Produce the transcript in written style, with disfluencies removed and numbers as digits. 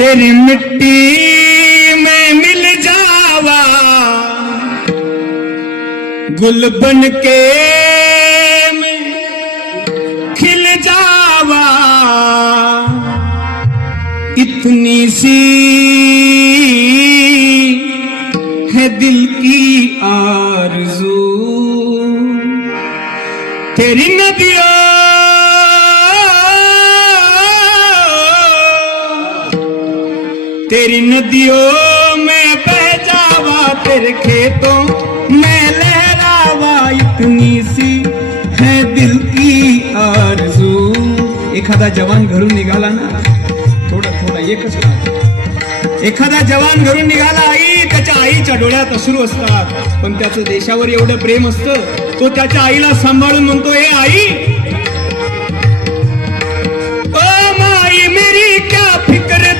तेरी मिट्टी में मिल जावा, गुल बन के मैं खिल जावा, इतनी सी है दिल की आरज़ू। तेरी नदियों में बह जावा, तेरे खेतों में लहरावा, इतनी सी है दिल की आरज़ू। एखादा जवान घरून निघाला ना, थोडा एकच एखादा जवान घरून निघाला, आई त्याच्या आईच्या डोळ्यात अश्रू असतात, पण त्याचं देशावर एवढं प्रेम असतं, तो त्याच्या आईला सांभाळून म्हणतो, ए आई